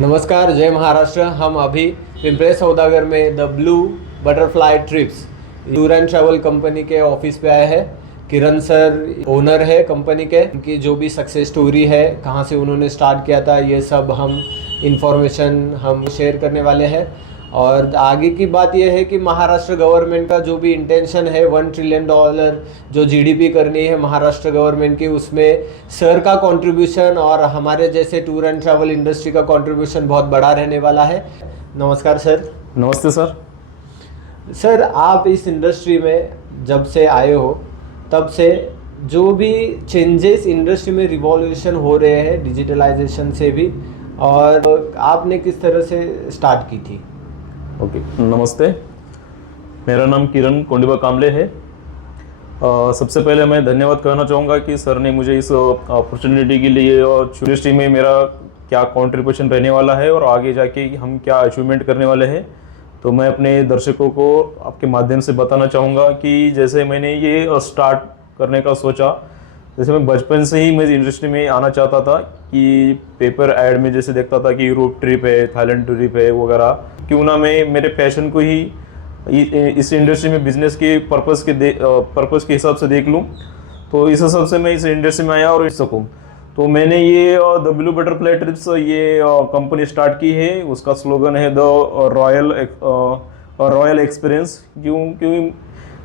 नमस्कार, जय महाराष्ट्र। हम अभी पिंपरे सौदागर में the blue butterfly trips tour and travel company के ऑफिस पे आए हैं। किरण सर ओनर है कंपनी के। उनकी जो भी सक्सेस स्टोरी है, कहाँ से उन्होंने स्टार्ट किया था, ये सब हम शेयर करने वाले हैं। और आगे की बात यह है कि महाराष्ट्र गवर्नमेंट का जो भी इंटेंशन है $1 ट्रिलियन जो जीडीपी करनी है महाराष्ट्र गवर्नमेंट की, उसमें सर का कंट्रीब्यूशन और हमारे जैसे टूर एंड ट्रैवल इंडस्ट्री का कंट्रीब्यूशन बहुत बड़ा रहने वाला है। नमस्कार सर। नमस्ते सर। सर, आप इस इंडस्ट्री में जब से आए हो तब से जो भी चेंजेस इंडस्ट्री में रिवॉल्यूशन हो रहे हैं डिजिटलाइजेशन से भी, और आपने किस तरह से स्टार्ट की थी? ओके, नमस्ते। मेरा नाम किरण कोंडिबा कामले है। सबसे पहले मैं धन्यवाद कहना चाहूँगा कि सर ने मुझे इस अपॉर्चुनिटी के लिए और इंडस्ट्री में मेरा क्या कंट्रीब्यूशन रहने वाला है और आगे जाके हम क्या अचीवमेंट करने वाले हैं, तो मैं अपने दर्शकों को आपके माध्यम से बताना चाहूँगा कि जैसे मैंने ये स्टार्ट करने का सोचा, जैसे मैं बचपन से ही मैं इंडस्ट्री में आना चाहता था कि पेपर ऐड में जैसे देखता था कि यूरोप ट्रिप है, थाईलैंड ट्रिप है वगैरह, क्यों ना मैं मेरे पैशन को ही इस इंडस्ट्री में बिजनेस के पर्पस के हिसाब से देख लूँ। तो इस हिसाब से मैं इस इंडस्ट्री में आया और इस सकूँ। तो मैंने ये द ब्लू बटरफ्लाई ट्रिप्स ये कंपनी स्टार्ट की है। उसका स्लोगन है द रॉयल एक्सपीरियंस। क्योंकि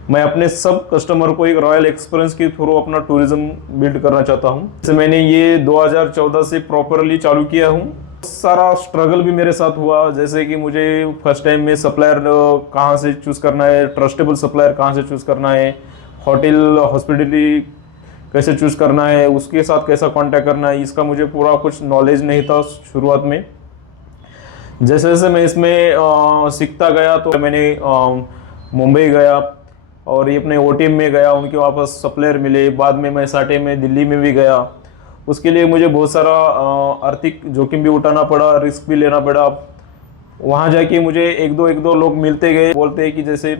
मैं अपने सब कस्टमर को एक रॉयल एक्सपीरियंस के थ्रू अपना टूरिज्म बिल्ड करना चाहता हूँ। जैसे मैंने ये 2014 से प्रॉपरली चालू किया हूँ। सारा स्ट्रगल भी मेरे साथ हुआ, जैसे कि मुझे फर्स्ट टाइम में सप्लायर कहाँ से चूज़ करना है, ट्रस्टेबल सप्लायर कहाँ से चूज़ करना है, होटल हॉस्पिटलिटी कैसे चूज़ करना है, उसके साथ कैसा कांटेक्ट करना है, इसका मुझे पूरा कुछ नॉलेज नहीं था शुरुआत में। जैसे जैसे मैं इसमें सीखता गया तो मैंने मुंबई गया और ये अपने ओटीएम में गया, उनके वापस सप्लायर मिले। बाद में मैं साटे में दिल्ली में भी गया। उसके लिए मुझे बहुत सारा आर्थिक जोखिम भी उठाना पड़ा, रिस्क भी लेना पड़ा। वहाँ जाके मुझे एक दो लोग मिलते गए, बोलते हैं कि जैसे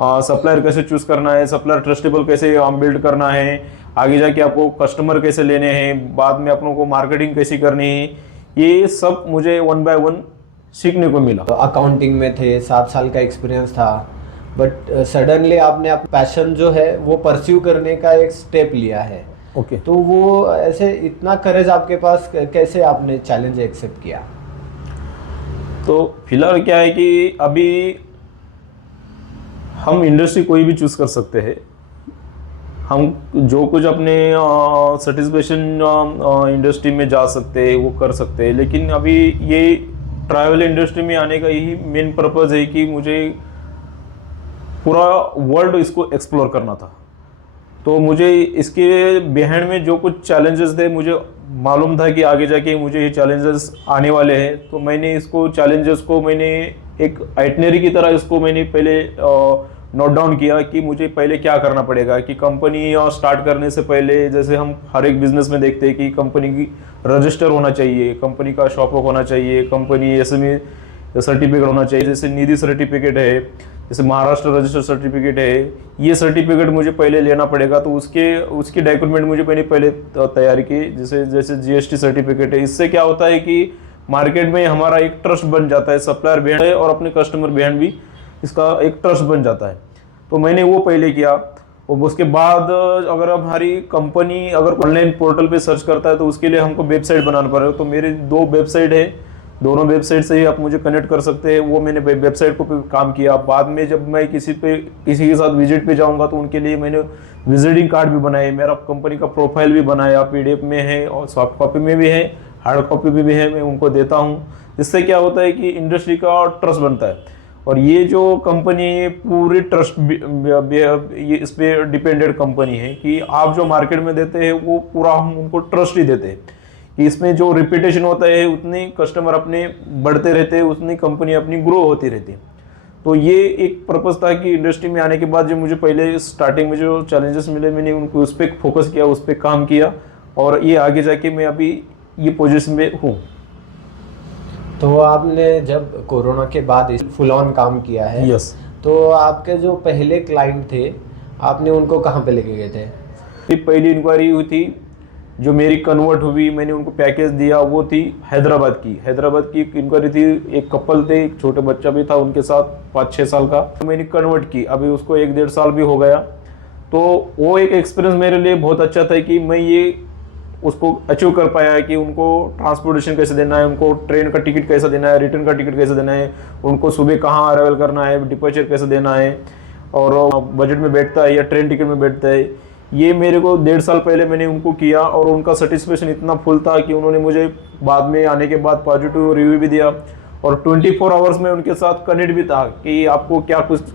सप्लायर कैसे चूज़ करना है, सप्लायर ट्रस्टेबल कैसे बिल्ड करना है, आगे जाके आपको कस्टमर कैसे लेने हैं, बाद में अपनों को मार्केटिंग कैसी करनी है, ये सब मुझे 1 बाय 1 सीखने को मिला। तो अकाउंटिंग में थे, 7 साल का एक्सपीरियंस था, बट सडनली आपने पैशन जो है वो परस्यू करने का एक स्टेप लिया है। ओके। तो वो ऐसे इतना करेज आपके पास, कैसे आपने चैलेंज एक्सेप्ट किया? तो फिलहाल क्या है कि अभी हम इंडस्ट्री कोई भी चूज़ कर सकते हैं। हम जो कुछ अपने सेटिस्फेक्शन इंडस्ट्री में जा सकते हैं वो कर सकते हैं, लेकिन अभी ये ट्रैवल इंडस्ट्री में आने का यही मेन पर्पज़ है कि मुझे पूरा वर्ल्ड इसको एक्सप्लोर करना था। तो मुझे इसके बिहाइंड में जो कुछ चैलेंजेस थे, मुझे मालूम था कि आगे जाके मुझे ये चैलेंजेस आने वाले हैं। तो मैंने इसको चैलेंजेस को मैंने एक आइटनरी की तरह इसको मैंने पहले नोट डाउन किया कि मुझे पहले क्या करना पड़ेगा। कि कंपनी स्टार्ट करने से पहले, जैसे हम हर एक बिजनेस में देखते हैं कि कंपनी की रजिस्टर होना चाहिए, कंपनी का शॉप होना चाहिए, कंपनी एसएमई सर्टिफिकेट होना चाहिए, जैसे निधि सर्टिफिकेट है, जैसे महाराष्ट्र रजिस्टर सर्टिफिकेट है, ये सर्टिफिकेट मुझे पहले लेना पड़ेगा। तो उसकी डॉक्यूमेंट मुझे पहले तैयार की, जैसे जीएसटी सर्टिफिकेट है। इससे क्या होता है कि मार्केट में हमारा एक ट्रस्ट बन जाता है, सप्लायर बिहाइंड है और अपने कस्टमर बिहाइंड भी इसका एक ट्रस्ट बन जाता है। तो मैंने वो पहले किया। और उसके बाद अगर हमारी कंपनी अगर ऑनलाइन पोर्टल पे सर्च करता है तो उसके लिए हमको वेबसाइट बनाना पड़ेगा। तो मेरे 2 वेबसाइट है, दोनों वेबसाइट से ही आप मुझे कनेक्ट कर सकते हैं। वो मैंने वेबसाइट को काम किया। बाद में जब मैं किसी के साथ विजिट पे जाऊंगा तो उनके लिए मैंने विजिटिंग कार्ड भी बनाए, मेरा कंपनी का प्रोफाइल भी बनाया, पीडीएफ में है और सॉफ्ट कॉपी में भी है, हार्ड कॉपी में भी है, मैं उनको देता हूँ। इससे क्या होता है कि इंडस्ट्री का ट्रस्ट बनता है। और ये जो कंपनी है पूरी ट्रस्ट ये इस पर डिपेंडेड कंपनी है कि आप जो मार्केट में देते हैं वो पूरा हम उनको ट्रस्ट ही देते हैं कि इसमें जो रिपीटेशन होता है उतनी कस्टमर अपने बढ़ते रहते हैं, उतनी कंपनी अपनी ग्रो होती रहती है। तो ये एक पर्पज़ था कि इंडस्ट्री में आने के बाद जो मुझे पहले स्टार्टिंग में जो चैलेंजेस मिले, मैंने उनको उस पर फोकस किया, उस पर काम किया और ये आगे जाके मैं अभी ये पोजीशन में हूँ। तो आपने जब कोरोना के बाद फुल ऑन काम किया है, यस। तो आपके जो पहले क्लाइंट थे, आपने उनको कहाँ पे लेके गए थे? पहली इंक्वायरी हुई थी जो मेरी कन्वर्ट हुई, मैंने उनको पैकेज दिया, वो थी हैदराबाद की इंक्वायरी थी। एक कपल थे, एक छोटे बच्चा भी था उनके साथ 5-6 साल का। मैंने कन्वर्ट की, अभी उसको 1-1.5 साल भी हो गया। तो वो एक एक्सपीरियंस मेरे लिए बहुत अच्छा था कि मैं ये उसको अचीव कर पाया कि उनको ट्रांसपोर्टेशन कैसे देना है, उनको ट्रेन का टिकट कैसे देना है, रिटर्न का टिकट कैसे देना है, उनको सुबह कहाँ अराइवल करना है, डिपार्चर कैसे देना है, और बजट में बैठता है या ट्रेन टिकट में बैठता है। ये मेरे को 1.5 साल पहले मैंने उनको किया और उनका सेटिस्फेक्शन इतना फुल था कि उन्होंने मुझे बाद में आने के बाद पॉजिटिव रिव्यू भी दिया, और 24 आवर्स में उनके साथ कनेक्ट भी था कि आपको क्या कुछ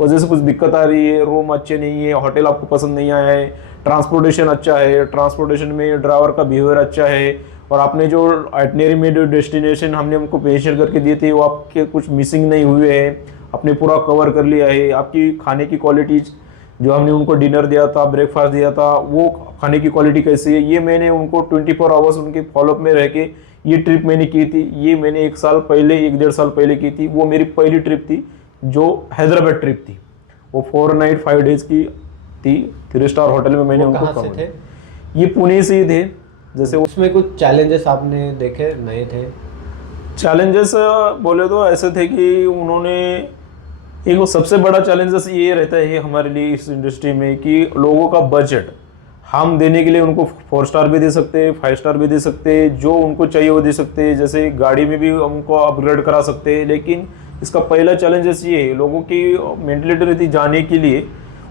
वजह से कुछ दिक्कत आ रही है, रूम अच्छे नहीं है, होटल आपको पसंद नहीं आया है, ट्रांसपोर्टेशन अच्छा है, ट्रांसपोर्टेशन में ड्राइवर का बिहेवियर अच्छा है, और आपने जो आइटनरी में जो डेस्टिनेशन हमने हमको मेंशन करके दिए थे वो आपके कुछ मिसिंग नहीं हुए हैं, आपने पूरा कवर कर लिया है। आपकी खाने की क्वालिटी, जो हमने उनको डिनर दिया था, ब्रेकफास्ट दिया था, वो खाने की क्वालिटी कैसी है, ये मैंने उनको 24 आवर्स उनके फॉलोअप में रह के ये ट्रिप मैंने की थी। ये मैंने 1 साल पहले, 1-1.5 साल पहले की थी। वो मेरी पहली ट्रिप थी जो हैदराबाद ट्रिप थी। वो 4 नाइट 5 डेज की थी, 3 स्टार होटल में मैंने उनको कहाँ से थे? ये पुणे से ही थे। जैसे उसमें कुछ चैलेंजेस आपने देखे, नए थे? चैलेंजेस बोले तो ऐसे थे कि उन्होंने, एक सबसे बड़ा चैलेंजेस ये रहता है हमारे लिए इस इंडस्ट्री में कि लोगों का बजट हम देने के लिए उनको 4 स्टार भी दे सकते हैं, 5 स्टार भी दे सकते हैं, जो उनको चाहिए वो दे सकते हैं, जैसे गाड़ी में भी उनको अपग्रेड करा सकते हैं। लेकिन इसका पहला चैलेंजेस ये है, लोगों की मेंटलिटी रहती जाने के लिए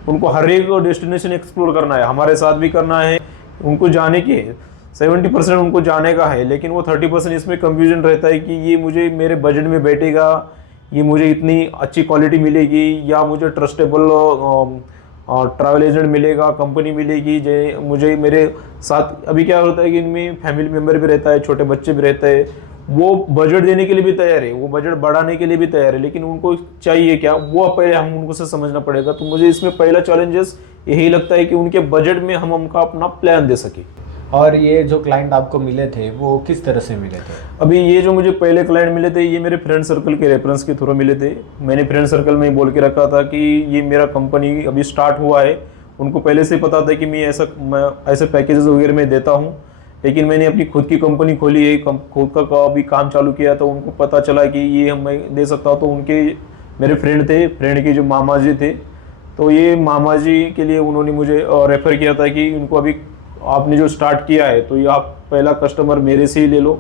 उनको हर एक डेस्टिनेशन एक्सप्लोर करना है, हमारे साथ भी करना है, उनको जाने के 70% उनको जाने का है, लेकिन वो 30% इसमें कंफ्यूजन रहता है कि ये मुझे मेरे बजट में बैठेगा, ये मुझे इतनी अच्छी क्वालिटी मिलेगी, या मुझे ट्रस्टेबल ट्रैवल एजेंट मिलेगा, कंपनी मिलेगी, जो मुझे मेरे साथ। अभी क्या होता है कि इनमें फैमिली मेम्बर भी रहता है, छोटे बच्चे भी रहते हैं, वो बजट देने के लिए भी तैयार है, वो बजट बढ़ाने के लिए भी तैयार है, लेकिन उनको चाहिए क्या, वो पहले हम उनको से समझना पड़ेगा। तो मुझे इसमें पहला चैलेंजेस यही लगता है कि उनके बजट में हम उनका अपना प्लान दे सके। और ये जो क्लाइंट आपको मिले थे वो किस तरह से मिले थे? अभी ये जो मुझे पहले क्लाइंट मिले थे, ये मेरे फ्रेंड सर्कल के रेफरेंस के थ्रू मिले थे। मैंने फ्रेंड सर्कल में ही बोल के रखा था कि ये मेरा कंपनी अभी स्टार्ट हुआ है, उनको पहले से पता था कि मैं ऐसे पैकेजेस वगैरह में देता हूँ, लेकिन मैंने अपनी खुद की कंपनी खोली है, खुद का अभी काम चालू किया, तो उनको पता चला कि ये मैं दे सकता हूँ। तो उनके मेरे फ्रेंड थे, फ्रेंड के जो मामा जी थे, तो ये मामा जी के लिए उन्होंने मुझे रेफ़र किया था कि उनको अभी आपने जो स्टार्ट किया है तो ये आप पहला कस्टमर मेरे से ही ले लो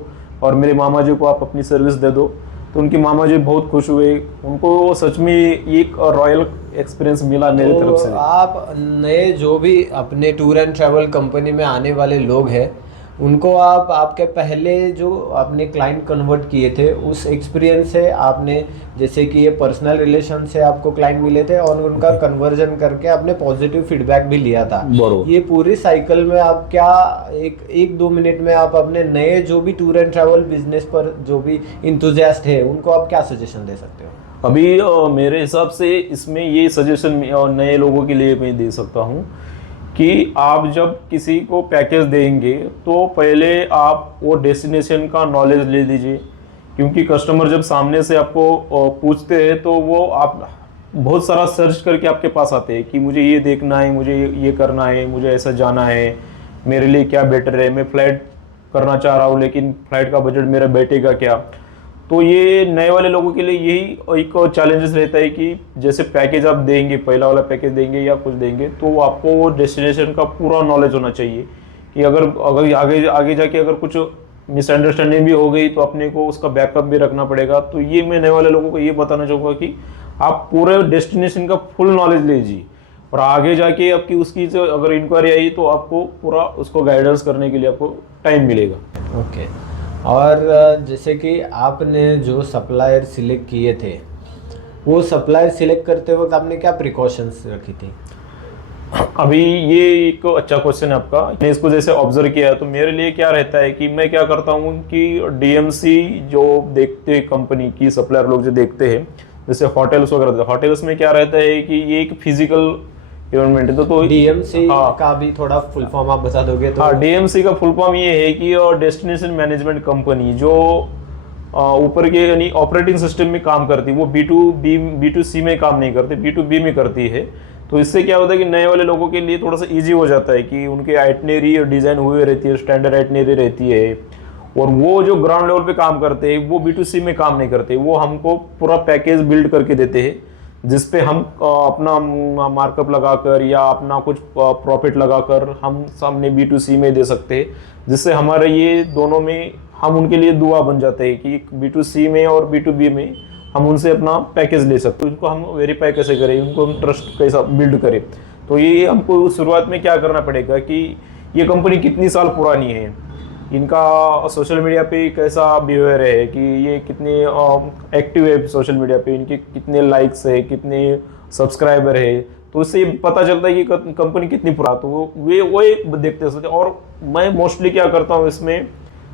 और मेरे मामा जी को आप अपनी सर्विस दे दो। तो उनके मामा जी बहुत खुश हुए, उनको सच में एक रॉयल एक्सपीरियंस मिला मेरी तरफ से। आप नए जो भी अपने टूर एंड ट्रैवल कंपनी में आने वाले लोग हैं, उनको आप आपके पहले जो आपने क्लाइंट कन्वर्ट किए थे उस एक्सपीरियंस से आपने, जैसे कि ये पर्सनल रिलेशन से आपको क्लाइंट मिले थे और उनका कन्वर्जन करके आपने पॉजिटिव फीडबैक भी लिया था, ये पूरी साइकिल में आप क्या 1-2 मिनट में आप अपने नए जो भी टूर एंड ट्रैवल बिजनेस पर जो भी इंथुजियास्ट है उनको आप क्या सजेशन दे सकते हो? अभी मेरे हिसाब से इसमें ये सजेशन नए लोगों के लिए मैं दे सकता हूँ कि आप जब किसी को पैकेज देंगे तो पहले आप वो डेस्टिनेशन का नॉलेज ले लीजिए, क्योंकि कस्टमर जब सामने से आपको पूछते हैं तो वो आप बहुत सारा सर्च करके आपके पास आते हैं कि मुझे ये देखना है, मुझे ये करना है, मुझे ऐसा जाना है, मेरे लिए क्या बेटर है, मैं फ़्लाइट करना चाह रहा हूँ लेकिन फ़्लाइट का बजट मेरा बैठेगा क्या। तो ये नए वाले लोगों के लिए यही एक चैलेंजेस रहता है कि जैसे पैकेज आप देंगे, पहला वाला पैकेज देंगे या कुछ देंगे, तो आपको वो डेस्टिनेशन का पूरा नॉलेज होना चाहिए कि अगर आगे जाके अगर कुछ मिसअंडरस्टैंडिंग भी हो गई तो अपने को उसका बैकअप भी रखना पड़ेगा। तो ये मैं नए वाले लोगों को ये बताना चाहूँगा कि आप पूरे डेस्टिनेशन का फुल नॉलेज लीजिए और आगे जाके आपकी उसकी जो अगर इंक्वायरी आई तो आपको पूरा उसको गाइडेंस करने के लिए आपको टाइम मिलेगा। ओके। और जैसे कि आपने जो सप्लायर सिलेक्ट किए थे, वो सप्लायर सिलेक्ट करते वक्त आपने क्या प्रिकॉशंस रखी थी? अभी ये एक अच्छा क्वेश्चन है आपका। मैं इसको जैसे ऑब्जर्व किया तो मेरे लिए क्या रहता है कि मैं क्या करता हूँ कि डीएमसी जो देखते हैं कंपनी की सप्लायर लोग जो देखते हैं, जैसे होटल्स वगैरह, होटल्स में क्या रहता है कि ये एक फिजिकल इन्वायरमेंट है। तो डीएमसी का भी थोड़ा फुल फॉर्म आप बता दोगे तो? हाँ, डीएमसी का फुल फॉर्म ये है कि डेस्टिनेशन मैनेजमेंट कंपनी, जो ऊपर के यानी ऑपरेटिंग सिस्टम में काम करती है, वो B2C में काम नहीं करती, B2B में करती है। तो इससे क्या होता है कि नए वाले लोगों के लिए थोड़ा सा इजी हो जाता है कि उनके आइटनरी डिज़ाइन हुए रहती है, स्टैंडर्ड आइटनरी रहती है, और वो जो ग्राउंड लेवल पे काम करते हैं वो B2C में काम नहीं करते, वो हमको पूरा पैकेज बिल्ड करके देते हैं जिसपे हम अपना मार्कअप लगाकर या अपना कुछ प्रॉफिट लगाकर हम सामने B2C में दे सकते हैं, जिससे हमारे ये दोनों में हम उनके लिए दुआ बन जाते हैं कि B2C में और B2B में हम उनसे अपना पैकेज ले सकते हैं। उनको हम वेरीफाई कैसे करें, उनको हम ट्रस्ट कैसा बिल्ड करें। तो ये हमको शुरुआत में क्या करना पड़ेगा कि ये कंपनी कितनी साल पुरानी है, इनका सोशल मीडिया पे कैसा बिहेवियर है, कि ये कितने एक्टिव है सोशल मीडिया पे, इनके कितने लाइक्स है, कितने सब्सक्राइबर है, तो इससे पता चलता है कि कंपनी कितनी पुरानी। तो वो एक देखते हैं। और मैं मोस्टली क्या करता हूँ इसमें,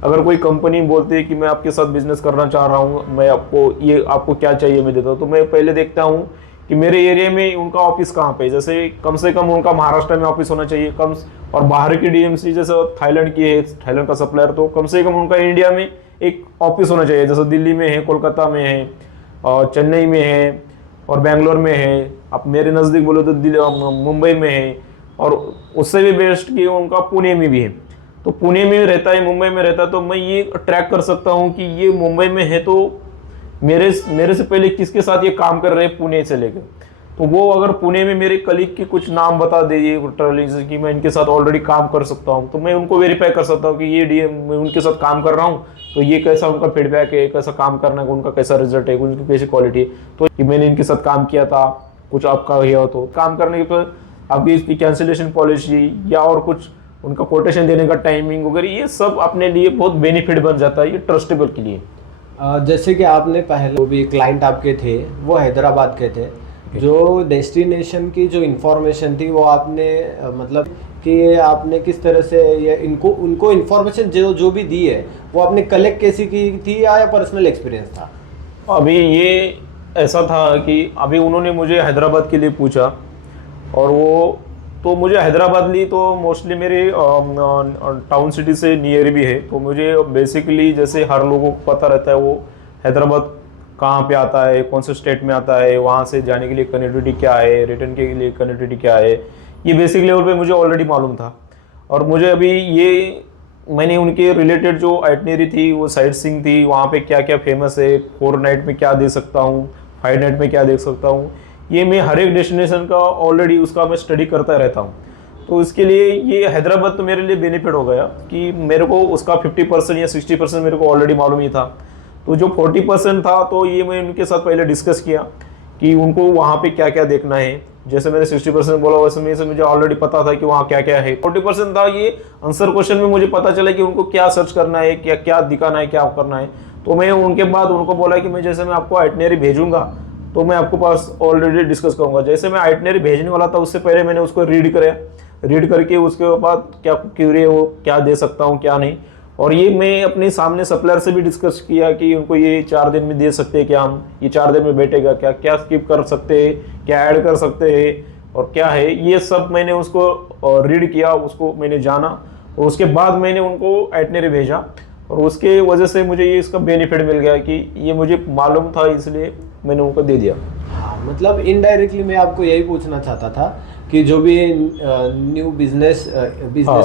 अगर कोई कंपनी बोलती है कि मैं आपके साथ बिजनेस करना चाह रहा हूँ, मैं आपको क्या चाहिए मैं देता हूँ, तो मैं पहले देखता हूँ कि मेरे एरिया में उनका ऑफिस कहाँ पे है। जैसे कम से कम उनका महाराष्ट्र में ऑफिस होना चाहिए, कम, और बाहर की DMC जैसे थाईलैंड की है, थाईलैंड का सप्लायर, तो कम से कम उनका इंडिया में एक ऑफिस होना चाहिए। जैसे दिल्ली में है, कोलकाता में है, और चेन्नई में है, और बेंगलोर में है। आप मेरे नज़दीक बोलो तो मुंबई में है, और उससे भी बेस्ट कि उनका पुणे में भी है। तो पुणे में रहता है, मुंबई में रहता है, तो मैं ये ट्रैक कर सकता हूँ कि ये मुंबई में है तो मेरे से पहले किसके साथ ये काम कर रहे हैं पुणे से लेकर। तो वो अगर पुणे में मेरे कलीग के कुछ नाम बता दे ट्रेवलिंग कि मैं इनके साथ ऑलरेडी काम कर सकता हूँ, तो मैं उनको वेरीफाई कर सकता हूँ कि ये DM मैं उनके साथ काम कर रहा हूँ, तो ये कैसा उनका फीडबैक है, कैसा काम करना है, उनका कैसा रिजल्ट है, उनकी कैसी क्वालिटी है। तो कि मैंने इनके साथ काम किया था, कुछ आपका हुआ तो काम करने के पर आपकी इसकी कैंसिलेशन पॉलिसी या और कुछ उनका कोटेशन देने का टाइमिंग वगैरह, ये सब अपने लिए बहुत बेनिफिट बन जाता है, ये ट्रस्टेबल के लिए। जैसे कि आपने पहले वो भी क्लाइंट आपके थे वो हैदराबाद के थे, जो डेस्टिनेशन की जो इन्फॉर्मेशन थी वो आपने मतलब कि आपने किस तरह से ये उनको इन्फॉर्मेशन जो भी दी है वो आपने कलेक्ट कैसी की थी, या पर्सनल एक्सपीरियंस था? अभी ये ऐसा था कि अभी उन्होंने मुझे हैदराबाद के लिए पूछा, और वो तो मुझे हैदराबाद ली तो मोस्टली मेरे टाउन सिटी से नियर भी है, तो मुझे बेसिकली जैसे हर लोगों को पता रहता है वो हैदराबाद कहाँ पे आता है, कौन से स्टेट में आता है, वहाँ से जाने के लिए कनेक्टिविटी क्या है, रिटर्न के लिए कनेक्टिविटी क्या है, ये बेसिक लेवल पे मुझे ऑलरेडी मालूम था। और मुझे अभी ये मैंने उनके रिलेटेड जो आइटनरी थी वो साइट सीइंग थी, वहाँ पे क्या क्या फेमस है, 4 नाइट में क्या दे सकता हूँ, 5 नाइट में क्या देख सकता हूँ, ये मैं हर एक डेस्टिनेशन का ऑलरेडी उसका मैं स्टडी करता रहता हूँ। तो इसके लिए ये हैदराबाद तो मेरे लिए बेनिफिट हो गया कि मेरे को उसका 50% या 60% मेरे को ऑलरेडी मालूम ही था। तो जो 40% था तो ये मैं उनके साथ पहले डिस्कस किया कि उनको वहाँ पे क्या क्या देखना है। जैसे मैंने 60% बोला वैसे में से मुझे ऑलरेडी पता था कि वहाँ क्या क्या है। 40% था ये आंसर क्वेश्चन में मुझे पता चला कि उनको क्या सर्च करना है, क्या क्या दिखाना है, क्या करना है। तो मैं उनके बाद उनको बोला कि मैं जैसे मैं आपको आइटनरी भेजूंगा तो मैं आपको पास ऑलरेडी डिस्कस करूंगा। जैसे मैं आइटनरी भेजने वाला था उससे पहले मैंने उसको रीड करके उसके बाद क्या क्यूरी है वो क्या दे सकता हूँ क्या नहीं। और ये मैं अपने सामने सप्लायर से भी डिस्कस किया कि उनको ये 4 दिन में दे सकते हैं क्या, हम ये 4 दिन में बैठेगा क्या, क्या स्किप कर सकते हैं, क्या ऐड कर सकते हैं और क्या है, ये सब मैंने उसको रीड किया, उसको मैंने जाना और उसके बाद मैंने उनको आइटनरी भेजा। और उसके वजह से मुझे ये इसका बेनिफिट मिल गया कि ये मुझे मालूम था इसलिए मैंने उनको दे दिया। हाँ, मतलब इनडायरेक्टली मैं आपको यही पूछना चाहता था कि जो भी न्यू बिजनेस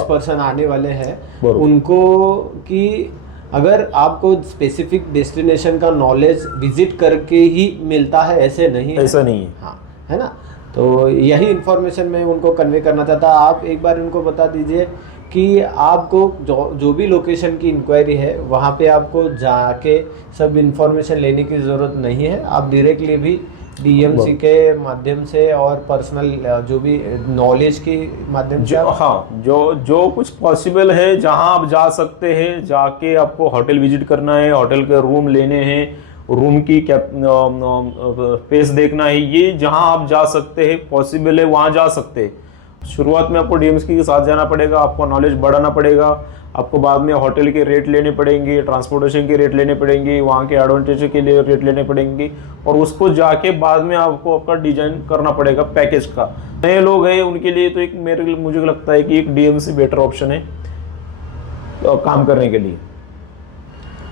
पर्सन आने वाले हैं उनको कि अगर आपको स्पेसिफिक डेस्टिनेशन का नॉलेज विजिट करके ही मिलता है, ऐसे नहीं है। ऐसा नहीं है, हाँ, है ना। तो यही इन्फॉर्मेशन मैं उनको कन्वे करना चाहता। आप एक बार उनको बता दीजिए कि आपको जो भी लोकेशन की इंक्वायरी है वहाँ पे आपको जाके सब इन्फॉर्मेशन लेने की ज़रूरत नहीं है। आप डायरेक्टली भी DMC के माध्यम से और पर्सनल जो भी नॉलेज के माध्यम से हाँ, जो कुछ पॉसिबल है जहाँ आप जा सकते हैं, जाके आपको होटल विजिट करना है, होटल के रूम लेने हैं, रूम की स्पेस देखना है, ये जहाँ आप जा सकते हैं पॉसिबल है वहाँ जा सकते हैं। शुरुआत में आपको DMC के साथ जाना पड़ेगा, आपको नॉलेज बढ़ाना पड़ेगा, आपको बाद में होटल के रेट लेने पड़ेंगे, ट्रांसपोर्टेशन के रेट लेने पड़ेंगे, वहाँ के एडवांटेज के लिए रेट लेने पड़ेंगे और उसको जाके बाद में आपको आपका डिजाइन करना पड़ेगा पैकेज का। नए लोग हैं उनके लिए तो मुझे लगता है कि एक DMC बेटर ऑप्शन है काम करने के लिए।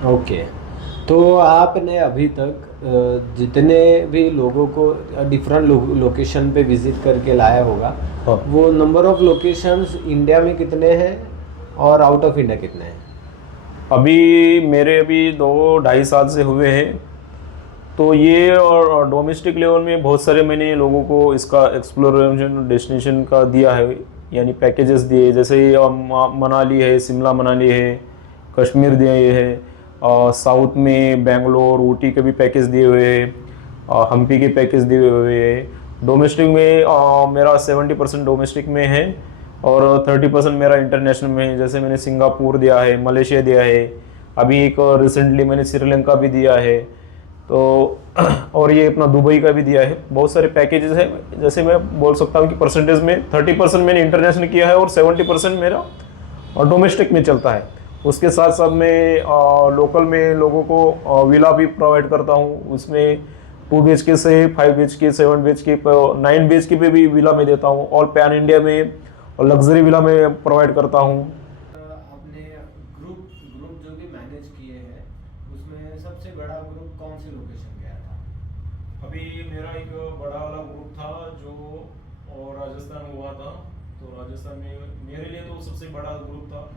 ओके, तो आपने अभी तक जितने भी लोगों को डिफरेंट लोकेशन पे विजिट करके लाया होगा, हाँ। वो नंबर ऑफ लोकेशंस इंडिया में कितने हैं और आउट ऑफ इंडिया कितने हैं? अभी मेरे अभी 2-2.5 साल से हुए हैं, तो ये और डोमेस्टिक लेवल में बहुत सारे मैंने लोगों को इसका एक्सप्लोरेशन डेस्टिनेशन का दिया है, यानी पैकेजेस दिए, जैसे मनाली है, शिमला मनाली है, कश्मीर दिए है, साउथ में बेंगलोर ऊटी के भी पैकेज दिए हुए हैं, हम्पी के पैकेज दिए हुए हैं। डोमेस्टिक में मेरा 70% डोमेस्टिक में है और 30% मेरा इंटरनेशनल में है। जैसे मैंने सिंगापुर दिया है, मलेशिया दिया है, अभी एक रिसेंटली मैंने श्रीलंका भी दिया है, तो और ये अपना दुबई का भी दिया है। बहुत सारे पैकेजेस हैं, जैसे मैं बोल सकता हूँ कि परसेंटेज में 30% मैंने इंटरनेशनल किया है और 70% मेरा और डोमेस्टिक में चलता है। उसके साथ साथ मैं लोकल में लोगों को विला भी प्रोवाइड करता हूँ। उसमें 2 BHK से 5 BHK 7 BHK 9 BHK पे भी विला में देता हूँ, और पैन इंडिया में और लग्जरी विला में प्रोवाइड करता हूँ। आपने ग्रुप ग्रुप जो भी मैनेज किए हैं, उसमें सबसे बड़ा ग्रुप कौन सी लोकेशन गया था? अभी मेरा एक बड़ा वाला ग्रुप था जो राजस्थान हुआ था, तो राजस्थान में मेरे लिए तो सबसे बड़ा ग्रुप था,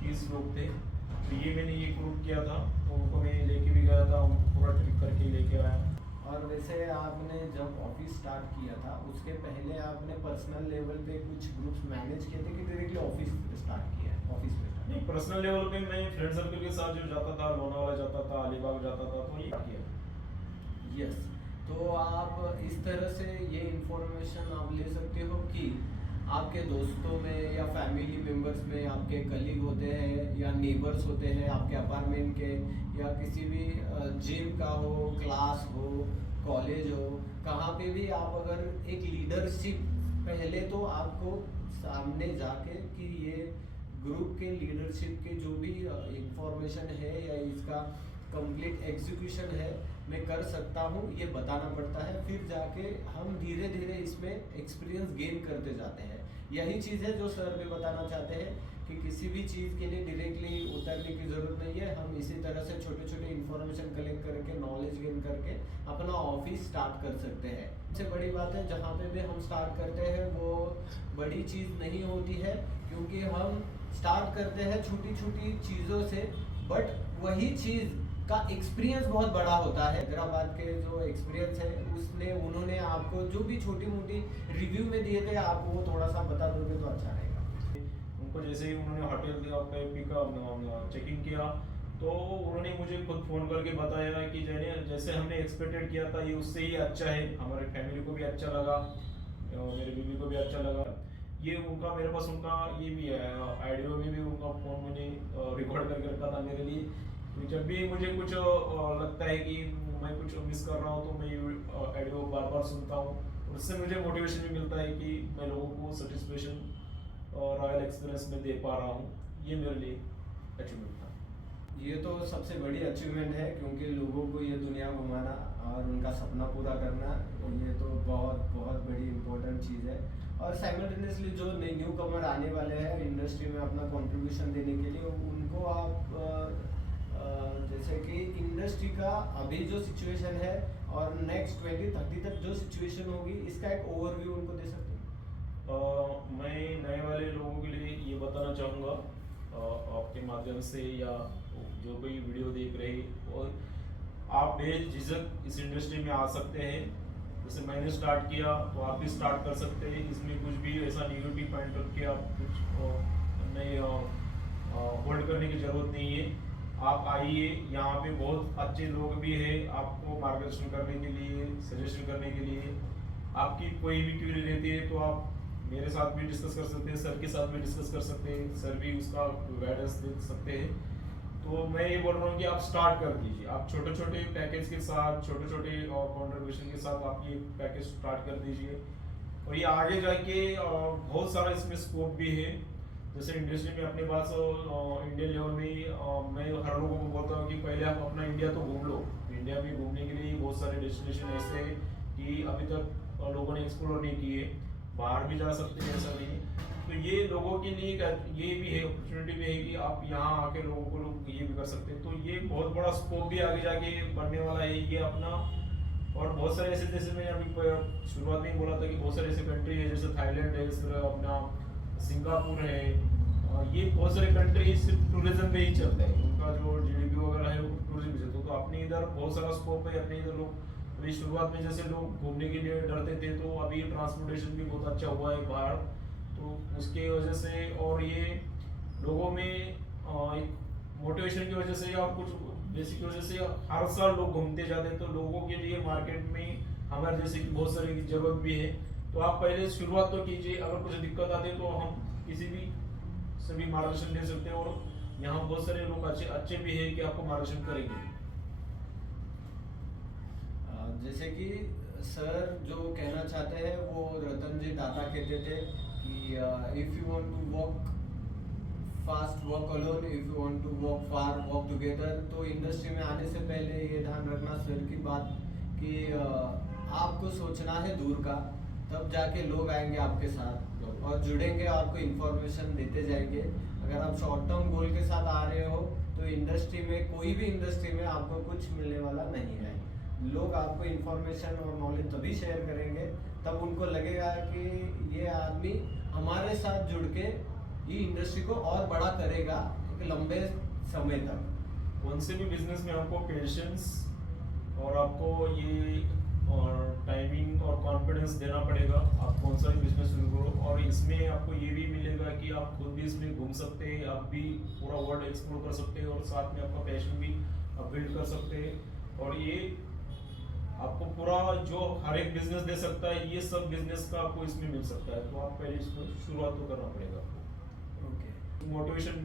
30 लोग थे। तो ये मैंने ये ग्रुप किया था, तो उनको मैं लेके भी गया था, उनको पूरा ट्रिप करके लेके आया। और वैसे आपने जब ऑफिस स्टार्ट किया था, उसके पहले आपने पर्सनल लेवल पे कुछ ग्रुप्स मैनेज किए थे कि डायरेक्टली ऑफिस स्टार्ट किया है, ऑफिस पे start? नहीं, पर्सनल लेवल पे मैं फ्रेंड सर्कल के साथ जो जाता था, लोनावाला जाता था, अलीबाग जाता था, तो ये किया। यस। तो आप इस तरह से ये इंफॉर्मेशन आप ले सकते हो कि आपके दोस्तों में या फैमिली मेंबर्स में आपके कलीग होते हैं या नेबर्स होते हैं आपके अपार्टमेंट के, या किसी भी जिम का हो, क्लास हो, कॉलेज हो, कहाँ पे भी आप अगर एक लीडरशिप, पहले तो आपको सामने जाके कि ये ग्रुप के लीडरशिप के जो भी इंफॉर्मेशन है या इसका कंप्लीट एग्जीक्यूशन है मैं कर सकता हूँ, ये बताना पड़ता है। फिर जाके हम धीरे धीरे इसमें एक्सपीरियंस गेन करते जाते हैं। यही चीज़ है जो सर भी बताना चाहते हैं कि किसी भी चीज़ के लिए डायरेक्टली उतरने की ज़रूरत नहीं है। हम इसी तरह से छोटे छोटे इन्फॉर्मेशन कलेक्ट करके, नॉलेज गेन करके अपना ऑफिस स्टार्ट कर सकते हैं। सबसे बड़ी बात है, जहाँ पे भी हम स्टार्ट करते हैं वो बड़ी चीज़ नहीं होती है, क्योंकि हम स्टार्ट करते हैं छोटी छोटी चीज़ों से, बट वही चीज़ का एक्सपीरियंस बहुत बड़ा होता है। हैदराबाद के जो एक्सपीरियंस है उसने उन्होंने आपको जो भी छोटी मोटी रिव्यू में दिए थे, आप वो थोड़ा सा बता दोगे तो अच्छा रहेगा। उनको जैसे ही उन्होंने होटल का चेकिंग किया, तो उन्होंने मुझे खुद फ़ोन करके बताया कि जैसे हमने एक्सपेक्टेड किया था ये उससे ही अच्छा है, हमारे फैमिली को भी अच्छा लगा, मेरे बीवी को भी अच्छा लगा। ये उनका मेरे पास उनका ये भी है, ऑडियो में भी उनका फ़ोन मैंने रिकॉर्ड करके रखा था मेरे लिए। तो जब भी मुझे कुछ लगता है कि मैं कुछ मिस कर रहा हूँ, तो मैं ये ऑडियो बार बार सुनता हूँ। उससे मुझे मोटिवेशन भी मिलता है कि मैं लोगों को सेटिस्फेक्शन और रॉयल एक्सपीरियंस में दे पा रहा हूँ। ये मेरे लिए अचीवमेंट था। ये तो सबसे बड़ी अचीवमेंट है, क्योंकि लोगों को ये दुनिया घुमाना और उनका सपना पूरा करना, ये तो बहुत बहुत बड़ी इम्पोर्टेंट चीज़ है। और साइमल्टेनियसली जो न्यू कमर आने वाले हैं इंडस्ट्री में अपना कंट्रीब्यूशन देने के लिए, उनको आप जैसे कि इंडस्ट्री का अभी जो सिचुएशन है और नेक्स्ट 2030 तक जो सिचुएशन होगी, इसका एक ओवरव्यू उनको दे सकते हैं? मैं नए वाले लोगों के लिए ये बताना चाहूँगा आपके माध्यम से, या जो कोई वीडियो देख रहे और आप बेझिझक इस इंडस्ट्री में आ सकते हैं। जैसे मैंने स्टार्ट किया तो आप भी स्टार्ट कर सकते हैं। इसमें कुछ भी ऐसा निगेटिव पॉइंट रख के आप कुछ नहीं होल्ड करने की ज़रूरत नहीं है। आप आइए, यहाँ पे बहुत अच्छे लोग भी हैं आपको मार्गदर्शन करने के लिए, सजेशन करने के लिए। आपकी कोई भी क्वेरी रहती है तो आप मेरे साथ भी डिस्कस कर सकते हैं, सर के साथ भी डिस्कस कर सकते हैं, सर भी उसका गाइडेंस दे सकते हैं। तो मैं ये बोल रहा हूँ कि आप स्टार्ट कर दीजिए। आप छोटे छोटे पैकेज के साथ, छोटे छोटे कॉन्ट्रीब्यूशन के साथ आप ये पैकेज स्टार्ट कर दीजिए, और ये आगे जाके बहुत सारा इसमें स्कोप भी है। जैसे इंडस्ट्री में अपने पास इंडियन लेवल में मैं हर लोगों को बोलता हूँ कि पहले आप अपना इंडिया तो घूम लो। इंडिया में घूमने के लिए बहुत सारे डेस्टिनेशन ऐसे हैं कि अभी तक लोगों ने एक्सप्लोर नहीं किए। बाहर भी जा सकते हैं, ऐसा नहीं है। तो ये लोगों के लिए ये भी है, अपॉर्चुनिटी भी है कि आप यहाँ आके लोगों को लोग ये भी कर सकते हैं। तो ये बहुत बड़ा स्कोप भी आगे जाके बनने वाला है ये अपना। और बहुत सारे ऐसे, जैसे मैंने अभी शुरुआत में ही बोला था कि बहुत सारे ऐसे कंट्री है, जैसे थाईलैंड है, अपना सिंगापुर है, ये बहुत सारे कंट्री सिर्फ टूरिज्म पे ही चलते हैं, उनका जो जीडीपी वगैरह है वो टूरिज्म पे चलता है। तो अपने इधर बहुत सारा स्कोप है, अपने इधर लोग अभी शुरुआत में जैसे लोग घूमने के लिए डरते थे, तो अभी ट्रांसपोर्टेशन भी बहुत अच्छा हुआ है बाहर, तो उसके वजह से और ये लोगों में एक मोटिवेशन की वजह से या कुछ बेसिक की वजह से हर साल लोग घूमते जाते हैं। तो लोगों के लिए मार्केट में हमारे जैसे कि बहुत सारी जरूरत भी है। तो आप पहले शुरुआत तो कीजिए, अगर कुछ दिक्कत आती है तो हम किसी भी सभी मार्गदर्शन दे सकते हैं, और यहाँ बहुत सारे लोग अच्छे अच्छे भी हैं कि आपको मार्गदर्शन करेंगे। जैसे कि सर जो कहना चाहते हैं वो रतन जी टाटा कहते थे कि if you want to walk fast walk alone, if you want to walk far walk together. तो इंडस्ट्री में आने से पहले ये ध्यान रखना सर की बात कि आपको सोचना है दूर का, तब जाके लोग आएंगे आपके साथ और जुड़ेंगे, आपको इन्फॉर्मेशन देते जाएंगे। अगर आप शॉर्ट टर्म गोल के साथ आ रहे हो तो इंडस्ट्री में, कोई भी इंडस्ट्री में आपको कुछ मिलने वाला नहीं है। लोग आपको इन्फॉर्मेशन और नॉलेज तभी शेयर करेंगे तब उनको लगेगा कि ये आदमी हमारे साथ जुड़ के ये इंडस्ट्री को और बड़ा करेगा एक लंबे समय तक। कौन से भी बिजनेस में आपको पेशेंस और आपको ये और टाइमिंग और कॉन्फिडेंस देना पड़ेगा। आप कौन सा भी बिजनेस शुरू करो, और इसमें आपको ये भी मिलेगा कि आप खुद भी इसमें घूम सकते हैं, आप भी पूरा वर्ल्ड एक्सप्लोर कर सकते हैं, और साथ में आपका पैशन भी आप बिल्ड कर सकते हैं। और ये आपको पूरा जो हर एक बिजनेस दे सकता है, ये सब बिजनेस का आपको इसमें मिल सकता है। तो आप पहले इसको शुरुआत तो करना पड़ेगा आपको। ओके, मोटिवेशन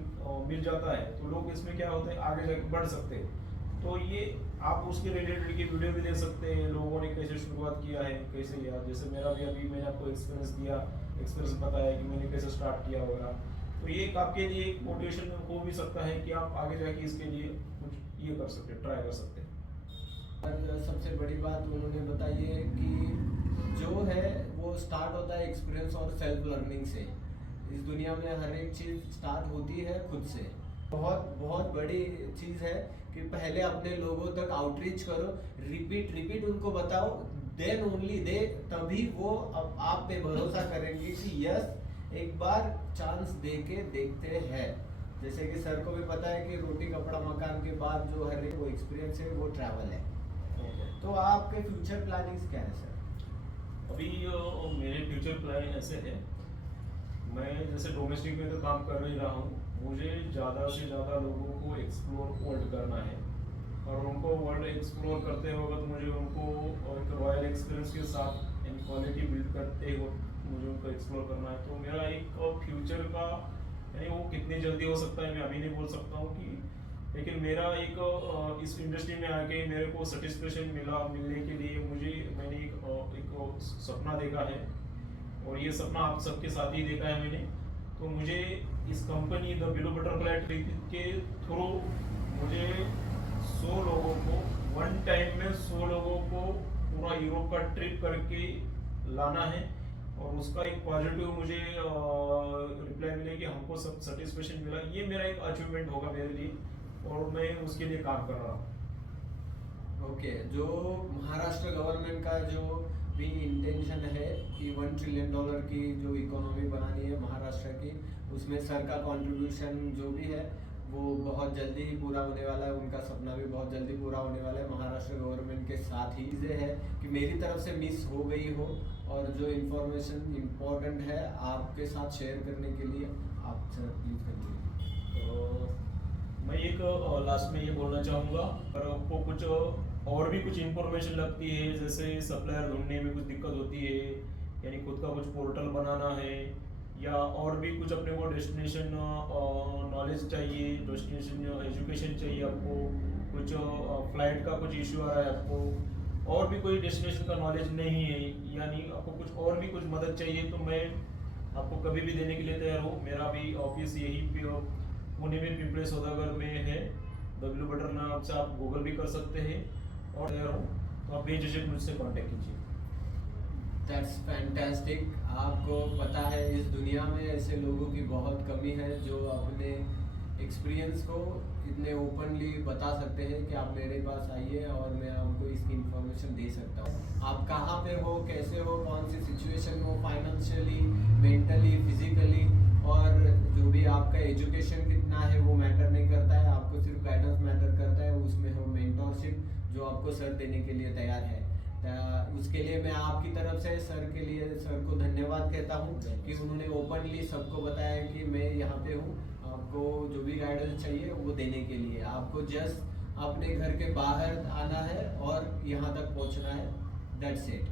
मिल जाता है तो लोग इसमें क्या होता है आगे जाके बढ़ सकते हैं। तो ये आप उसके रिलेटेड की वीडियो भी देख सकते हैं, लोगों ने कैसे शुरुआत किया है, कैसे किया। जैसे मेरा भी अभी मैंने आपको एक्सपीरियंस दिया, एक्सपीरियंस बताया कि मैंने कैसे स्टार्ट किया वगैरह। तो ये एक आपके लिए एक मोटिवेशन हो भी सकता है कि आप आगे जाके इसके लिए कुछ ये कर सकते हैं, ट्राई कर सकते हैं। और सबसे बड़ी बात उन्होंने बताई है कि जो है वो स्टार्ट होता है एक्सपीरियंस और सेल्फ लर्निंग से। इस दुनिया में हर एक चीज़ स्टार्ट होती है खुद से। बहुत बहुत बड़ी चीज़ है कि पहले अपने लोगों तक आउटरीच करो, रिपीट उनको बताओ, देन ओनली दे, तभी वो अब आप पे भरोसा करेंगे कि यस एक बार चांस दे के देखते हैं। जैसे कि सर को भी पता है कि रोटी कपड़ा मकान के बाद जो हर एक वो एक्सपीरियंस है वो ट्रैवल है। तो आपके फ्यूचर प्लानिंग्स क्या है सर? अभी मेरे फ्यूचर प्लान ऐसे है, मैं जैसे डोमेस्टिक में तो काम कर ही रहा हूँ, मुझे ज़्यादा से ज़्यादा लोगों को एक्सप्लोर वर्ल्ड करना है। और उनको वर्ल्ड एक्सप्लोर करते वक्त मुझे उनको एक रॉयल एक्सपीरियंस के साथ इन क्वालिटी बिल्ड करते वक्त मुझे उनको एक्सप्लोर करना है। तो मेरा एक फ्यूचर का यानी वो कितनी जल्दी हो सकता है मैं अभी नहीं बोल सकता हूँ कि, लेकिन मेरा एक इस इंडस्ट्री में आके मेरे को सेटिस्फेक्शन मिलने के लिए मैंने एक सपना देखा है, और ये सपना आप सबके साथ ही देखा है मैंने। तो मुझे इस company the blue butterfly trip के थ्रू मुझे 100 लोगों को वन टाइम में 100 लोगों को पूरा यूरोप का ट्रिप करके लाना है, और उसका एक पॉजिटिव मुझे रिप्लाई मिले कि हमको सब सेटिस्फेक्शन मिला। ये मेरा एक अचीवमेंट होगा मेरे लिए, और मैं उसके लिए काम कर रहा हूँ। ओके, जो महाराष्ट्र गवर्नमेंट का जो भी इंटेंशन है कि $1 ट्रिलियन की जो इकोनॉमी बनानी है महाराष्ट्र की, उसमें सर का कंट्रीब्यूशन जो भी है वो बहुत जल्दी ही पूरा होने वाला है। उनका सपना भी बहुत जल्दी पूरा होने वाला है महाराष्ट्र गवर्नमेंट के साथ ही। चीज़ें है कि मेरी तरफ से मिस हो गई हो और जो इन्फॉर्मेशन इम्पोर्टेंट है आपके साथ शेयर करने के लिए आप सर प्लीज कंटिन्यू। मैं एक लास्ट में ये बोलना चाहूँगा, अगर आपको कुछ और भी कुछ इन्फॉर्मेशन लगती है, जैसे सप्लायर ढूंढने में कुछ दिक्कत होती है, यानी खुद का कुछ पोर्टल बनाना है, या और भी कुछ अपने को डेस्टिनेशन नॉलेज चाहिए, डेस्टिनेशन एजुकेशन चाहिए, आपको कुछ फ्लाइट का कुछ इश्यू आ रहा है, आपको और भी कोई डेस्टिनेशन का नॉलेज नहीं है, यानी आपको कुछ और भी कुछ मदद चाहिए, तो मैं आपको कभी भी देने के लिए तैयार हूँ। मेरा भी ऑफिस यही पुणे में पिंपळे सौदागर में है। W बटर नाम से आप गूगल भी कर सकते हैं, और तैयार हूँ, तो आप बेझिझक मुझसे कांटेक्ट कीजिए। That's fantastic. आपको पता है इस दुनिया में ऐसे लोगों की बहुत कमी है जो अपने एक्सपीरियंस को इतने ओपनली बता सकते हैं कि आप मेरे पास आइए और मैं आपको इसकी इंफॉर्मेशन दे सकता हूँ। आप कहाँ पे हो, कैसे हो, कौन सी सिचुएशन हो, फाइनेंशियली, मेंटली, फिजिकली, और जो भी आपका एजुकेशन कितना है वो मैटर नहीं करता है, आपको सिर्फ गाइडेंस मैटर करता है। उसमें हो मेंटोरशिप जो आपको सर देने के लिए तैयार है। उसके लिए मैं आपकी तरफ से सर को धन्यवाद कहता हूँ कि उन्होंने ओपनली सबको बताया कि मैं यहाँ पे हूँ, आपको जो भी गाइडेंस चाहिए वो देने के लिए। आपको जस्ट अपने घर के बाहर आना है और यहाँ तक पहुँचना है, दैट्स इट।